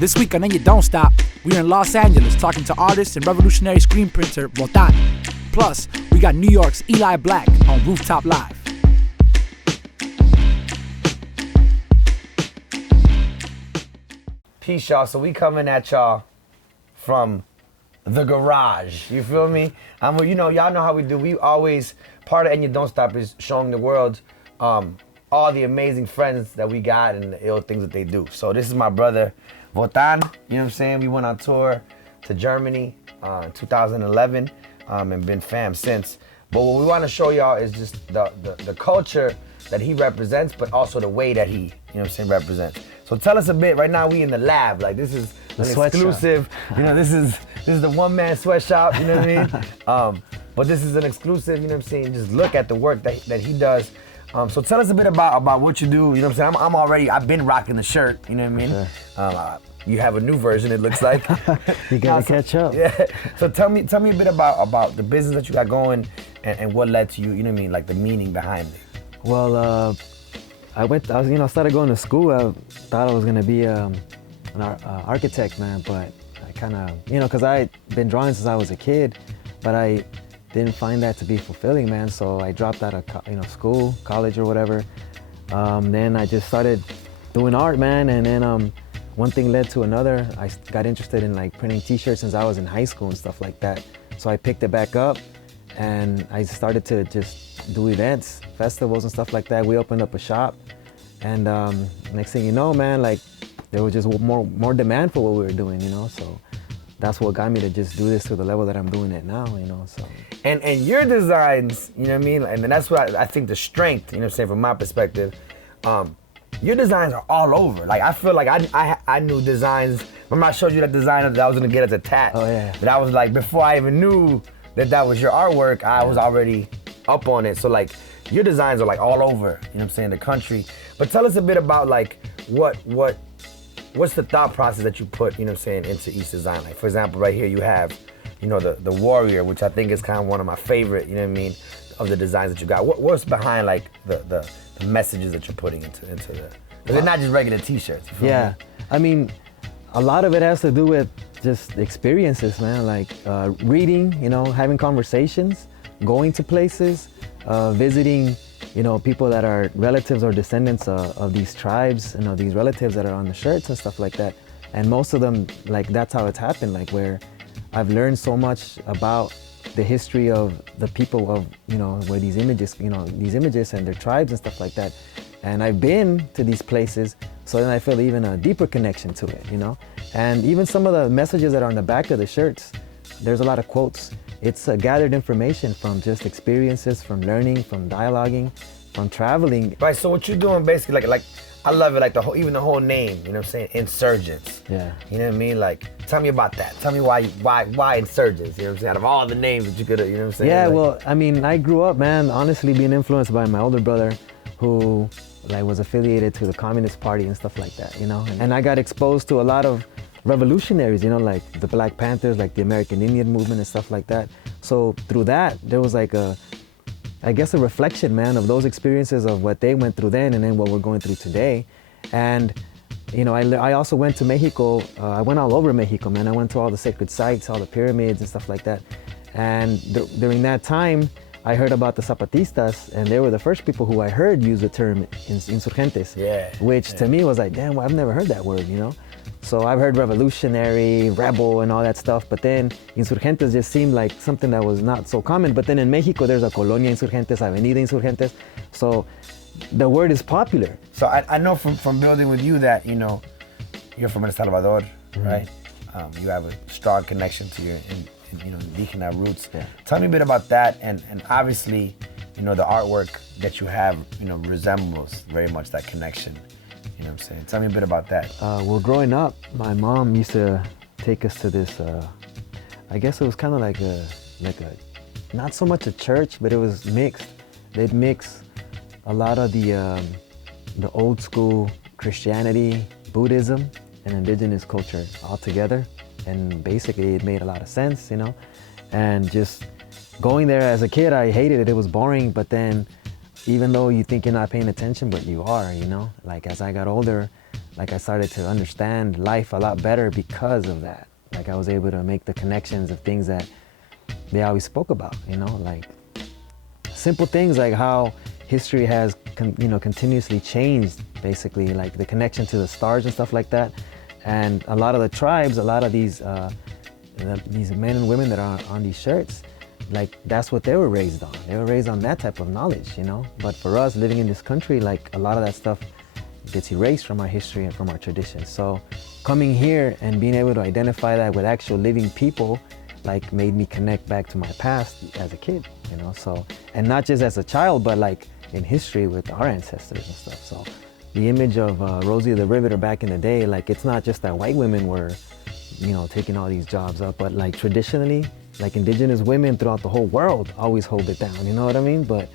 This week on And You Don't Stop, we're in Los Angeles talking to artist and revolutionary screen printer Votan. Plus, we got New York's Eli Black on Rooftop Live. Peace, y'all. So we coming at y'all from the garage. You feel me? Y'all know how we do. We always, part of And You Don't Stop is showing the world all the amazing friends that we got and the ill things that they do. So this is my brother, Votan. You know what I'm saying? We went on tour to Germany in 2011 and been fam since. But what we want to show y'all is just the culture that he represents, but also the way that he, you know what I'm saying, represents. So tell us a bit. Right now we in the lab. Like this is an exclusive. This is the one-man sweatshop. You know what I mean? But this is an exclusive. You know what I'm saying? Just look at the work that he does. So tell us a bit about what you do. You know what I'm saying? I've been rocking the shirt. You know what I mean? You have a new version. It looks like. You gotta catch up. Yeah. So tell me a bit about the business that you got going and what led to you. You know what I mean? Like the meaning behind it. Well, I started going to school. I thought I was gonna be an architect, man. But I kind of, because I had been drawing since I was a kid, but I didn't find that to be fulfilling, man. So I dropped out of school, college or whatever. Then I just started doing art, man. And then one thing led to another. I got interested in like printing T-shirts since I was in high school and stuff like that. So I picked it back up, and I started to just do events, festivals and stuff like that. We opened up a shop, and next thing you know, man, like there was just more demand for what we were doing, So that's what got me to just do this to the level that I'm doing it now, So. And your designs, you know what I mean? And that's what I think the strength, you know what I'm saying, from my perspective, your designs are all over. Like I feel like I knew designs. Remember I showed you that design that I was gonna get as a tat. Oh yeah. But I was like, before I even knew that was your artwork, I was already up on it. So like your designs are like all over, you know what I'm saying, the country. But tell us a bit about like what's the thought process that you put, you know what I'm saying, into each design. Like for example, right here you have, the warrior, which I think is kind of one of my favorite, you know what I mean, of the designs that you got. What's behind like the messages that you're putting into the, because they're not just regular T-shirts. Yeah, I mean, a lot of it has to do with just experiences, man. Like reading, having conversations, going to places, visiting, people that are relatives or descendants of these tribes, these relatives that are on the shirts and stuff like that. And most of them, like that's how it's happened, like where I've learned so much about the history of the people of, where these images, these images and their tribes and stuff like that. And I've been to these places, so then I feel even a deeper connection to it, And even some of the messages that are on the back of the shirts, there's a lot of quotes. It's gathered information from just experiences, from learning, from dialoguing, from traveling. Right, so what you're doing basically, like I love it, like the whole name, you know what I'm saying, Insurgents. Yeah. You know what I mean? Like, tell me about that. Tell me why Insurgents, you know what I'm saying, out of all the names that you could have, you know what I'm saying? Yeah, like, well, I mean, I grew up, man, honestly being influenced by my older brother who like was affiliated to the Communist Party and stuff like that, And I got exposed to a lot of revolutionaries, like the Black Panthers, like the American Indian movement and stuff like that. So through that, there was like a reflection, man, of those experiences of what they went through then and then what we're going through today. And, I also went to Mexico. I went all over Mexico, man. I went to all the sacred sites, all the pyramids and stuff like that. And during that time, I heard about the Zapatistas, and they were the first people who I heard use the term insurgentes, which to me was like, damn, well, I've never heard that word, So I've heard revolutionary, rebel, and all that stuff, but then insurgentes just seemed like something that was not so common. But then in Mexico, there's a Colonia Insurgentes, Avenida Insurgentes, so the word is popular. So I know from building with you that, you're from El Salvador, right? You have a strong connection to your Indígena roots. Yeah. Tell me a bit about that, and obviously, the artwork that you have, resembles very much that connection. You know what I'm saying? Tell me a bit about that. Well, growing up, my mom used to take us to this, I guess it was kind of like a, not so much a church, but it was mixed. They'd mix a lot of the old school Christianity, Buddhism, and indigenous culture all together. And basically it made a lot of sense, And just going there as a kid, I hated it. It was boring, but then even though you think you're not paying attention, but you are, Like as I got older, like I started to understand life a lot better because of that. Like I was able to make the connections of things that they always spoke about, you know, like simple things like how history has, continuously changed, basically, like the connection to the stars and stuff like that. And a lot of the tribes, a lot of these men and women that are on these shirts, like that's what they were raised on. They were raised on that type of knowledge, you know. But for us living in this country, like a lot of that stuff gets erased from our history and from our traditions. So coming here and being able to identify that with actual living people, like made me connect back to my past as a kid, you know. So, and not just as a child, but like in history with our ancestors and stuff. So the image of Rosie the Riveter back in the day, like it's not just that white women were, you know, taking all these jobs up, but like traditionally, like indigenous women throughout the whole world always hold it down, you know what I mean? But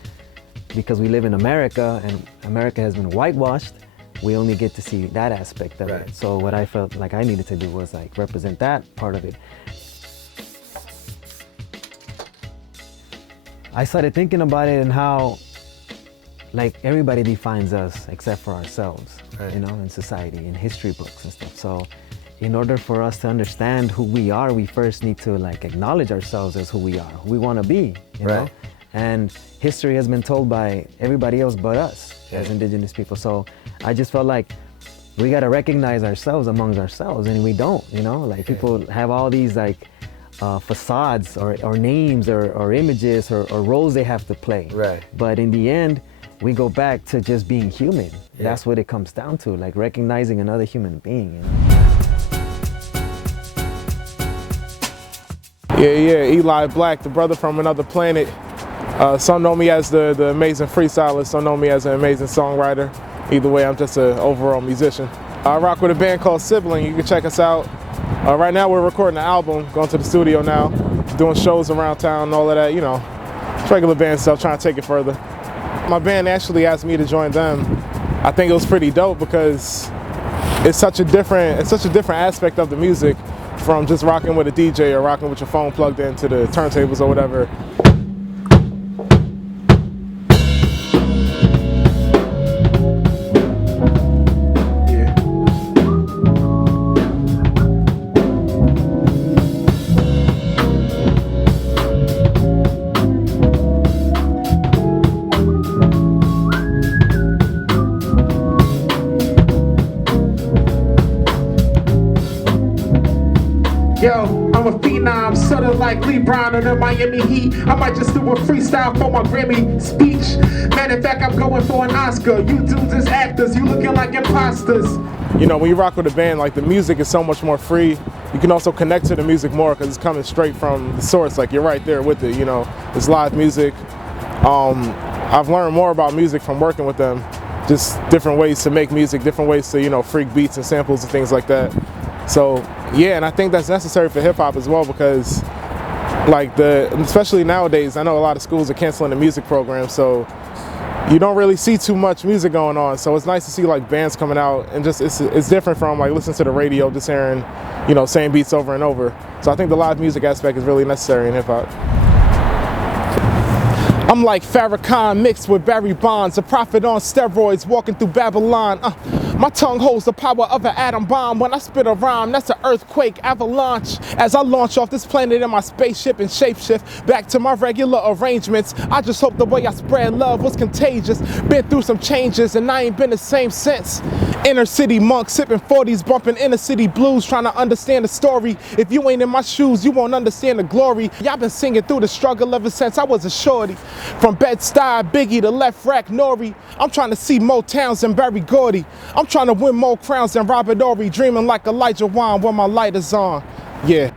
because we live in America and America has been whitewashed, we only get to see that aspect of it. So what I felt like I needed to do was like represent that part of it. I started thinking about it and how like everybody defines us except for ourselves, you know, in society, in history books and stuff. So in order for us to understand who we are, we first need to like acknowledge ourselves as who we are, who we want to be, you know? And history has been told by everybody else but us as indigenous people. So I just felt like we got to recognize ourselves amongst ourselves, and we don't, you know? Like people have all these like facades or names or images or roles they have to play. But in the end, we go back to just being human. That's what it comes down to, like recognizing another human being, you know? Yeah, Eli Black, the brother from another planet. Some know me as the amazing freestyler, some know me as an amazing songwriter. Either way, I'm just an overall musician. I rock with a band called Sibling. You can check us out. Right now we're recording an album, going to the studio now, doing shows around town and all of that, you know, regular band stuff, trying to take it further. My band actually asked me to join them. I think it was pretty dope because it's such a different aspect of the music from just rocking with a DJ or rocking with your phone plugged into the turntables or whatever. Yo, I'm a phenom, sorta like Lee Brown on the Miami Heat. I might just do a freestyle for my Grammy speech. Matter of fact, I'm going for an Oscar. You dudes as actors, you looking like imposters. You know, when you rock with a band, like the music is so much more free. You can also connect to the music more because it's coming straight from the source. Like you're right there with it, you know. It's live music. I've learned more about music from working with them. Just different ways to make music, different ways to, you know, freak beats and samples and things like that. So yeah, and I think that's necessary for hip hop as well because like especially nowadays, I know a lot of schools are canceling the music program, so you don't really see too much music going on. So it's nice to see like bands coming out and just it's different from like listening to the radio, just hearing, you know, same beats over and over. So I think the live music aspect is really necessary in hip hop. I'm like Farrakhan mixed with Barry Bonds, a prophet on steroids walking through Babylon. My tongue holds the power of an atom bomb. When I spit a rhyme, that's an earthquake avalanche. As I launch off this planet in my spaceship and shapeshift back to my regular arrangements. I just hope the way I spread love was contagious. Been through some changes and I ain't been the same since. Inner city monk sipping 40s, bumping inner city blues, trying to understand the story. If you ain't in my shoes, you won't understand the glory. Y'all been singing through the struggle ever since I was a shorty. From Bed-Stuy, Biggie to Left Rack, Nori. I'm trying to see more towns than Barry Gordy. I'm trying to win more crowns than Robert Ory, dreaming like Elijah Wan when my light is on. Yeah.